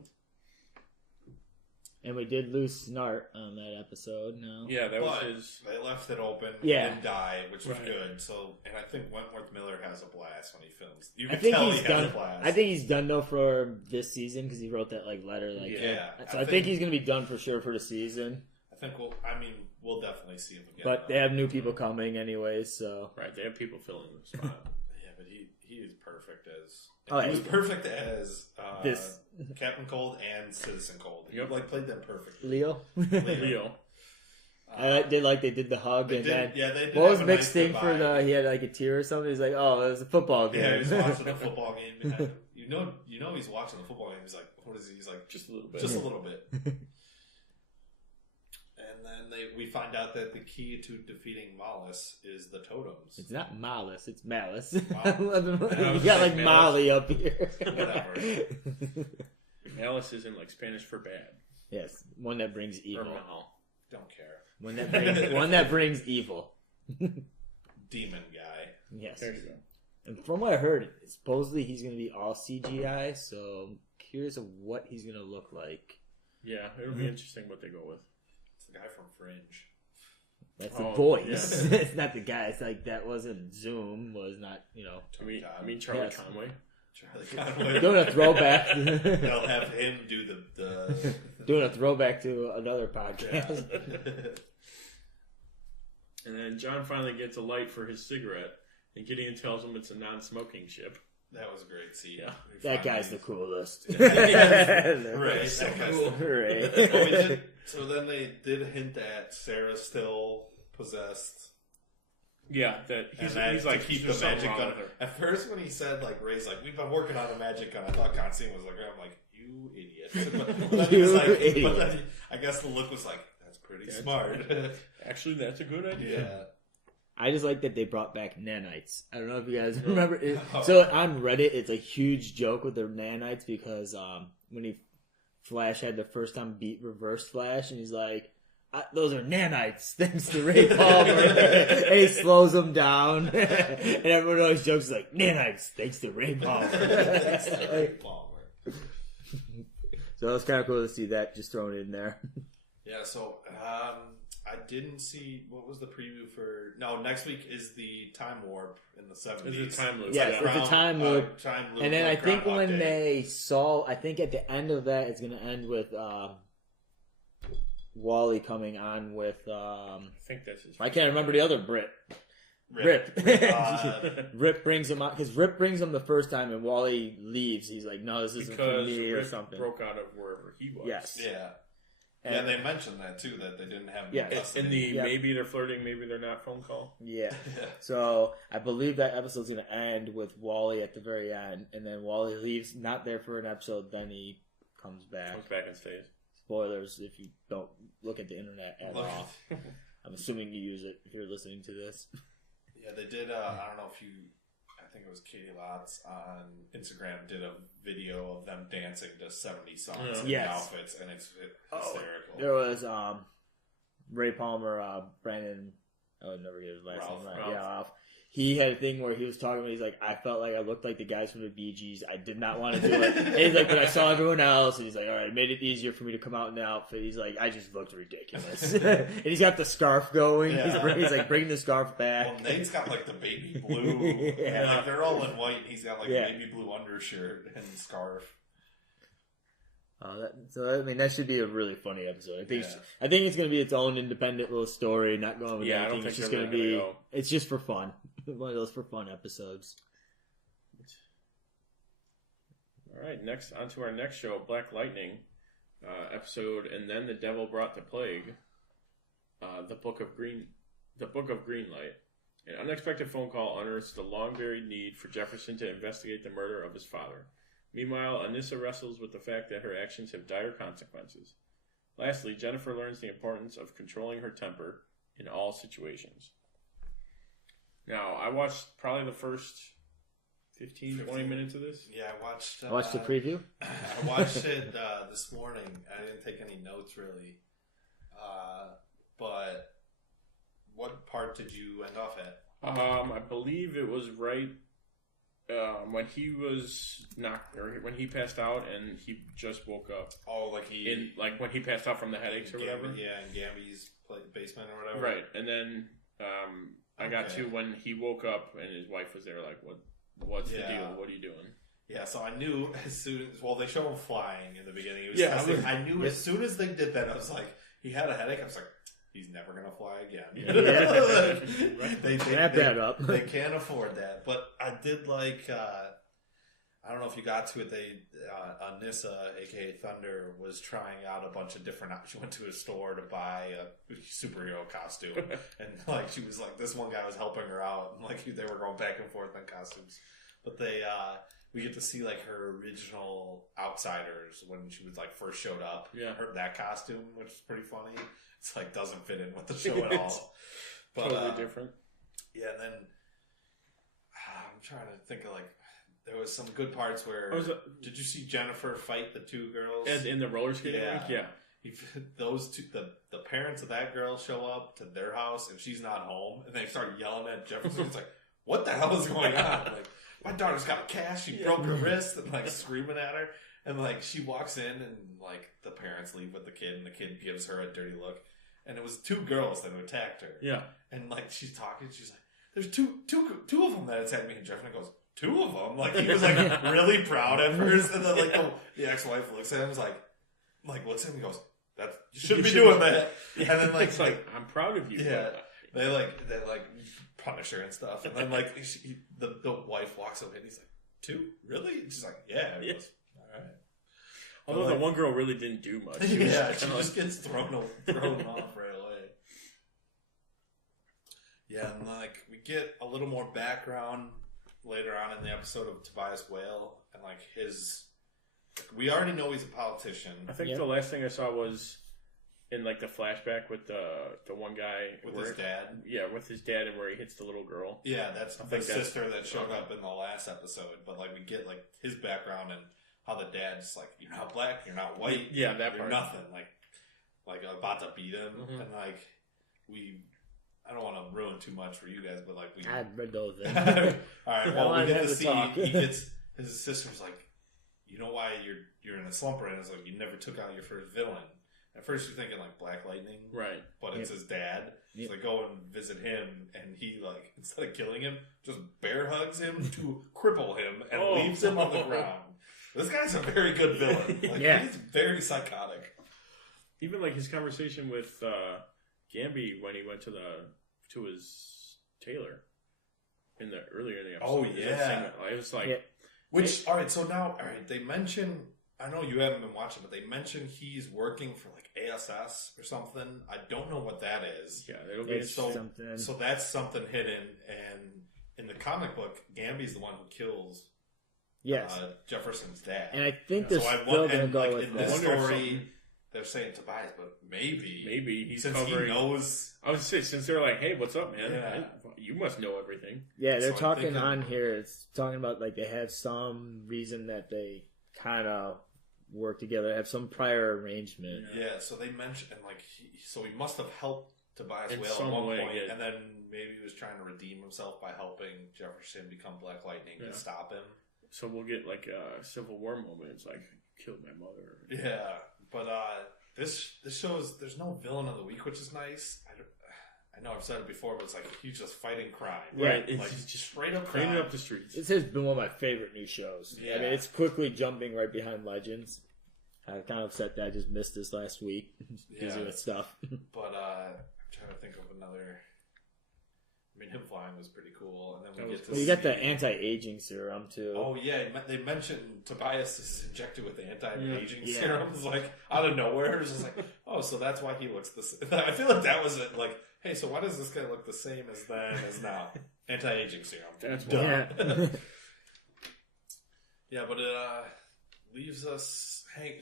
And we did lose Snart on that episode. No. Yeah, that was But his. they left it open. Yeah. He didn't die, which was Right. good. So, and I think Wentworth Miller has a blast when he films. You I can think tell he's he done. has a blast. I think he's done though for this season because he wrote that like letter. Like, Yeah. So I think he's gonna be done for sure for the season. I think we'll definitely see him again. But they have new people coming anyways, so Right, they have people filling the spot. Yeah, but he is perfect as. Oh, he was yeah. perfect as This- Captain Cold and Citizen Cold. He Yep. like played them perfectly. Leo. Leo. I did like they did the hug They and did- then yeah, they did what was have a Mick's nice thing for goodbye. the he had like a tear or something. He's like, oh, it was a football game. Yeah, he was watching a football game. You know, he's watching the football game. He's like, what is he? He's like, Just a little bit. just a little bit. And then we find out that the key to defeating Malice is the totems. It's not malice, it's malice. Wow. You got like Malice. Molly up here. Whatever. Malice is in like Spanish for bad. Yes, one that brings Or evil. mal. Don't care. One that brings evil. Demon guy. Yes. There you go. And from what I heard, supposedly he's going to be all CGI, so I'm curious of what he's going to look like. Yeah, it'll be interesting what they go with. It's the guy from Fringe. That's the Oh, voice. yeah. It's not the guy. It's like that wasn't Zoom, was not, I mean Charlie Yes. Conway. Charlie Conway. Doing a throwback. They'll have him do the Doing a throwback to another podcast. And then John finally gets a light for his cigarette, and Gideon tells him it's a non-smoking ship. That was a great scene. Yeah. That guy's the coolest. Right. So That guy's cool. Right. Oh, we did, so then they did hint at Sarah still possessed. Yeah, that And he's that like, to keep there's the magic something wrong gun. with her. At first, when he said like Ray's like we've been working on a magic gun, I thought Constantine was like, I'm like you idiot. But then he was like, idiot. but then I guess the look was like that's pretty smart. Actually, that's a good idea. Yeah. I just like that they brought back nanites. I don't know if you guys remember it. So on Reddit, it's a huge joke with the nanites because when Flash had the first time beat Reverse Flash, and he's like, those are nanites, thanks to Ray Palmer. And he slows them down. And everyone always jokes like, nanites, thanks to Ray Palmer. So it was kind of cool to see that just thrown in there. Yeah, so I didn't see what was the preview for. No, next week is the time warp in the 70s. It's a time loop. Yes, Yeah. it's a time loop. Time loop And then I like think Groundhog when Day. I think at the end of that, it's going to end with Wally coming on with. I think that's his. I can't remember the other Brit. Rip. Rip brings him out because Rip brings him the first time, and Wally leaves. He's like, "No, this isn't for Because me," or Rick something. broke out of wherever he was. Yes. Yeah. And- Yeah, they mentioned that too, that they didn't have Yeah. It's in the Yep. maybe they're flirting, maybe they're not phone call. Yeah. So I believe that episode's going to end with Wally at the very end, and then Wally leaves, not there for an episode. Then he comes back. Comes back and stays. Spoilers if you don't look at the internet at all. I'm assuming you use it if you're listening to this. Yeah, they did. I don't know if you. I think it was Katie Lotz on Instagram did a video of them dancing to 70s songs in Yes. the outfits, and it's hysterical. There was Ray Palmer, Brandon. I would never get his last Ralph. name right. Ralph. Yeah, Ralph. He had a thing where he was talking about, he's like, I felt like I looked like the guys from the Bee Gees. I did not want to do it. And he's like, but I saw everyone else. And he's like, all right, it made it easier for me to come out in the outfit. He's like, I just looked ridiculous. And he's got the scarf going. Yeah. He's like, bring the scarf back. Well, Nate's got like the baby blue. Yeah. Like they're all in white, and he's got like Yeah. baby blue undershirt and scarf. That should be a really funny episode. I think it's going to be its own independent little story, not going with anything. I don't think it's just going to be. It's just for fun. One of those for fun episodes. All right, next on to our next show, Black Lightning episode, and then the Devil brought the plague. The Book of Greenlight. An unexpected phone call unearths the long-buried need for Jefferson to investigate the murder of his father. Meanwhile, Anissa wrestles with the fact that her actions have dire consequences. Lastly, Jennifer learns the importance of controlling her temper in all situations. Now, I watched probably the first 15, 20 minutes of this. Yeah, I watched... watched the preview? I watched it this morning. I didn't take any notes, really. But what part did you end off at? I believe it was right when he was knocked, or when he passed out, and he just woke up. Oh, like when he passed out from the headaches or whatever. Yeah, in Gamby's basement or whatever. Right, and then I got to when he woke up and his wife was there. Like, what's the deal? What are you doing? Yeah, so I knew as soon as they show him flying in the beginning. I knew as soon as they did that, I was like, he had a headache. I was like, he's never going to fly again. They wrap that up. They can't afford that. But I did like, I don't know if you got to it, Anissa, aka Thunder, was trying out a bunch of different, she went to a store to buy a superhero costume. And like, she was like, this one guy was helping her out. And like, they were going back and forth on costumes. But we get to see like her original Outsiders when she was like first showed up. Yeah. That costume, which is pretty funny. It's like doesn't fit in with the show at all. But, totally different. Yeah, and then I'm trying to think of like there was some good parts where did you see Jennifer fight the two girls in the roller skating rink? Yeah. Those two, the parents of that girl show up to their house and she's not home, and they start yelling at Jefferson. It's like, what the hell is going on? Like, my daughter's got a cast. She broke her wrist, and like screaming at her. And like she walks in, and like the parents leave with the kid, and the kid gives her a dirty look. And it was two girls that attacked her. Yeah. And like she's talking, she's like, "There's two of them that attacked me." And Jefferson goes, "2 of them?" Like he was like really proud at first, and then like the ex-wife looks at him, is like looks at him, and goes, "That you shouldn't be doing that." And then like I'm proud of you. Yeah. They punish her and stuff, and then like the wife walks up and he's like, "2? Really?" And she's like, "Yeah." And he goes, "All right." Although the one girl really didn't do much. She just gets thrown off right away. Yeah, and like we get a little more background later on in the episode of Tobias Whale, and like we already know he's a politician. I think the last thing I saw was in like the flashback with the one guy with his dad. Yeah, with his dad, and where he hits the little girl. Yeah, that's the sister that showed up in the last episode. But like we get like his background and how the dad's like, "You're not black, you're not white, yeah, that you're part. Nothing." Like about to beat him, and like I don't want to ruin too much for you guys, but like I read those. All right, well we get to see his sister's like, "You know why you're in a slump right now?" It's like, "You never took out your first villain." At first you're thinking like Black Lightning, right? But it's his dad. So they go and visit him, and he like instead of killing him, just bear hugs him to cripple him and leaves him on the ground. This guy's a very good villain. He's very psychotic. Even like his conversation with Gamby when he went to his tailor earlier in the episode. Oh yeah, it was like all right. So now, all right, they mention. I know you haven't been watching, but they mention he's working for like ASS or something. I don't know what that is. Yeah, it'll be something. So that's something hidden. And in the comic book, Gamby's the one who kills. Yes, Jefferson's dad. And I think they're still going to go with in this story. They're saying Tobias, but maybe he's since covering. He knows. I was say since they're like, "Hey, what's up, man? Yeah. You must know everything." Yeah, they're talking on here. It's talking about like they have some reason that they kind of work together, have some prior arrangement. Yeah, so they mentioned like he must have helped Tobias Whale at one point, and then maybe he was trying to redeem himself by helping Jefferson become Black Lightning and stop him. So we'll get like a Civil War moment. It's like, killed my mother. Yeah, but this shows there's no villain of the week, which is nice. I know I've said it before, but it's like he's just fighting crime. Right. It's like just straight up crime. Cleaning up the streets. This has been one of my favorite new shows. Yeah. I mean, it's quickly jumping right behind Legends. I'm kind of upset that I just missed this last week. Busy with stuff. But I'm trying to think of another. I mean, him flying was pretty cool, and then we get to. Well, you got the anti-aging serum too. Oh yeah, they mentioned Tobias is injected with anti-aging serum. It's like out of nowhere. It's just like, oh, so that's why he looks the same. I feel like that was it. Like, hey, so why does this guy look the same as then as now? Anti-aging serum. That's dumb. Yeah, but it leaves us. Hey,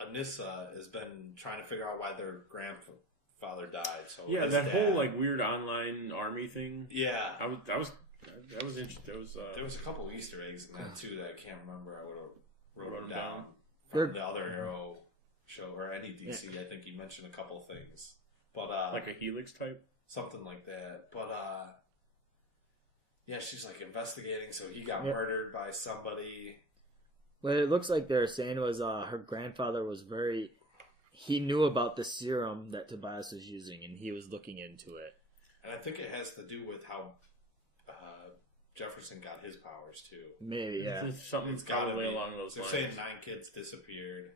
Anissa has been trying to figure out why their grandfather died. So yeah, that whole like weird online army thing. Yeah, that was interesting. There was a couple Easter eggs in that too that I can't remember. I would have wrote them down From the other Arrow show or any DC. I think he mentioned a couple things, but like a Helix type, something like that. But yeah, she's like investigating. So he got murdered by somebody. What it looks like they're saying was her grandfather was he knew about the serum that Tobias was using, and he was looking into it. And I think it has to do with how Jefferson got his powers too. Maybe, yeah. Something's probably along those lines. They're saying 9 kids disappeared.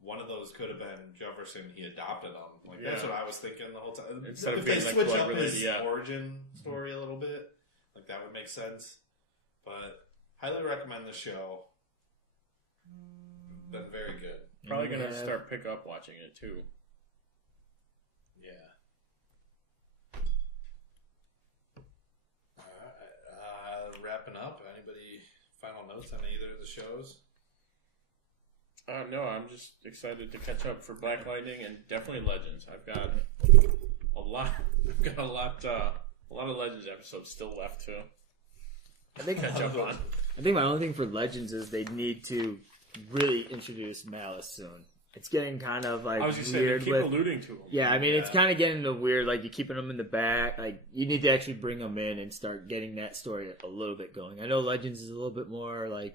One of those could have been Jefferson. He adopted them. Like that's what I was thinking the whole time. Instead if they switch up his origin story a little bit, like that would make sense. But highly recommend the show. Been very good. Probably gonna start pick up watching it too. Yeah. Wrapping up. Anybody final notes on either of the shows? No, I'm just excited to catch up for Black Lightning and definitely Legends. I've got a lot. I've got a lot of Legends episodes still left to catch up on. I think my only thing for Legends is they need to really introduce Malice soon. It's getting kind of like I was just weird. Saying, they keep alluding to him. Yeah, I mean it's kind of getting to weird. Like you're keeping them in the back. Like you need to actually bring them in and start getting that story a little bit going. I know Legends is a little bit more like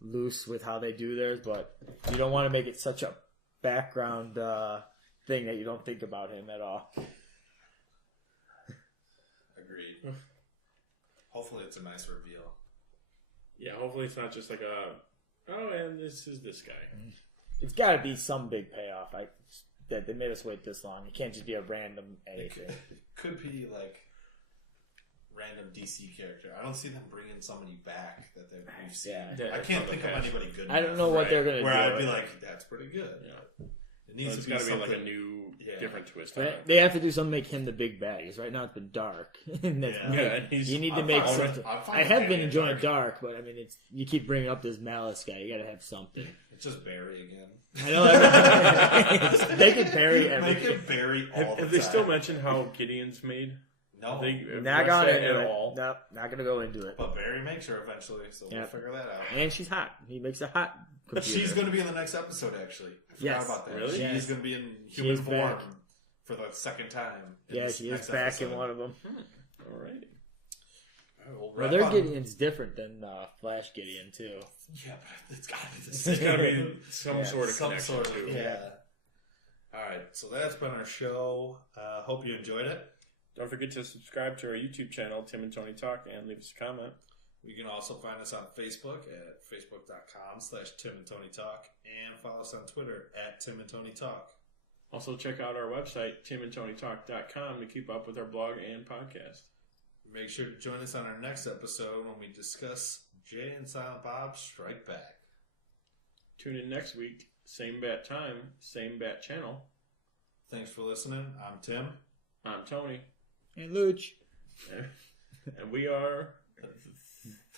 loose with how they do theirs, but you don't want to make it such a background thing that you don't think about him at all. Agreed. Hopefully it's a nice reveal. Yeah, hopefully it's not just like and this is this guy. It's got to be some big payoff. That they made us wait this long. It can't just be a random anything. It could be like random DC character. I don't see them bringing somebody back that we've seen. I can't think of anybody good. I don't know what they're going to do. Where I'd be like, that's pretty good. Yeah. It needs it's to be like a new, different twist. They have to do something to make him the big bad. Because right now it's been dark. You need to make something. I have been enjoying dark, but I mean, you keep bringing up this Malice guy. You got to have something. It's just Barry again. I know. They can Barry everything. They can Barry all the time. Have they still mentioned how Gideon's made? No, not gone into it. Nope, not gonna go into it. But Barry makes her eventually, so we'll figure that out. And she's hot. He makes a hot computer. She's going to be in the next episode, actually. I forgot about that. Really? She's going to be in human form for the second time. Yeah, she is back in one of them. All right. Well, their Gideon's different than Flash Gideon too. Yeah, but it's got to be the same. It's got to be some sort of connection too. Yeah. All right, so that's been our show. Hope you enjoyed it. Don't forget to subscribe to our YouTube channel, Tim and Tony Talk, and leave us a comment. You can also find us on Facebook at facebook.com/Tim and Tony Talk, and follow us on Twitter at Tim and Tony Talk. Also, check out our website, timandtonytalk.com, to keep up with our blog and podcast. Make sure to join us on our next episode when we discuss Jay and Silent Bob Strike Back. Tune in next week, same bat time, same bat channel. Thanks for listening. I'm Tim. I'm Tony. And Luch. And we are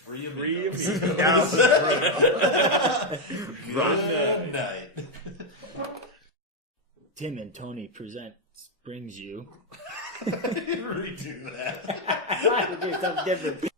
Three amigos. Good night. Tim and Tony presents brings you. Redo that. I have to do something different.